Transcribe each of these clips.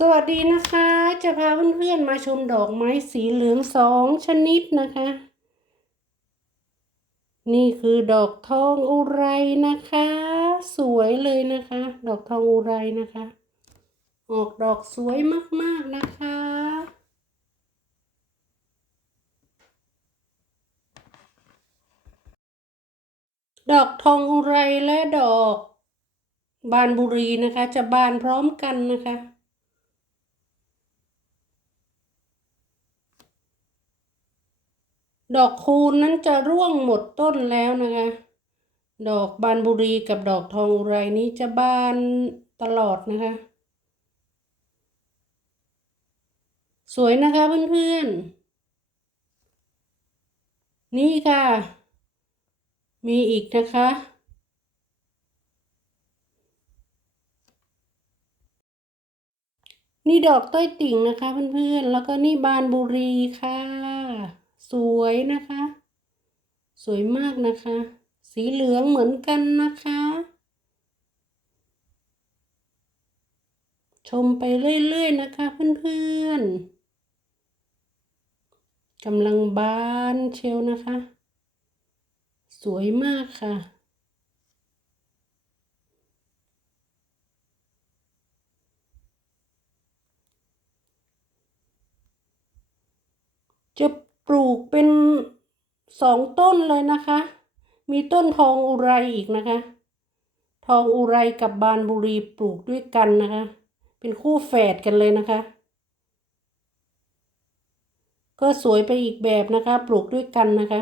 สวัสดีนะคะ จะพาเพื่อนๆมาชมดอกไม้สีเหลืองสองชนิดนะคะ นี่คือดอกทองอุไรนะคะ สวยเลยนะคะ ดอกทองอุไรนะคะ ออกดอกสวยมากๆนะคะ ดอกทองอุไรและดอกบานบุรีนะคะ จะบานพร้อมกันนะคะ ดอกคูณนั้นจะร่วงหมดต้นแล้วนะคะ ดอกบานบุรีกับดอกทองอุไรนี้จะบานตลอดนะคะ สวยนะคะเพื่อนๆ นี่ค่ะ มีอีกนะคะนี่ดอกต้อยติ่งนะคะเพื่อนๆ แล้วก็นี่บานบุรีค่ะ สวยนะคะ สวยมากนะคะ สีเหลืองเหมือนกันนะคะ ชมไปเรื่อยๆนะคะเพื่อนๆกำลังบานเชลนะคะ สวยมากค่ะ จะ ปลูกเป็นสองต้นเลยนะคะ มีต้นทองอุไรอีกนะคะ ทองอุไรกับบานบุรีปลูกด้วยกันนะคะ เป็นคู่แฝดกันเลยนะคะ ก็สวยไปอีกแบบนะคะ ปลูกด้วยกันนะคะ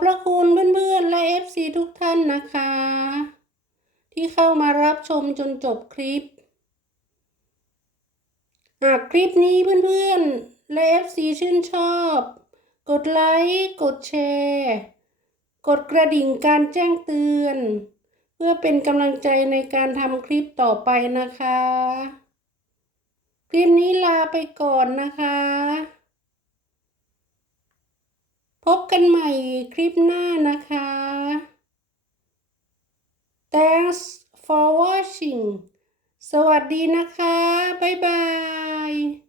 พระคุณเพื่อนๆ และ FC ทุกท่านนะคะ ที่เข้ามารับชมจนจบคลิป หากคลิปนี้เพื่อนๆ และ FC ชื่นชอบ กดไลค์กดแชร์ กดกระดิ่งการแจ้งเตือน เพื่อเป็นกำลังใจในการทำคลิปต่อไปนะคะ คลิปนี้ลาไปก่อนนะคะ พบกันใหม่คลิปหน้านะคะ Thanks for watching สวัสดีนะคะ บ๊ายบาย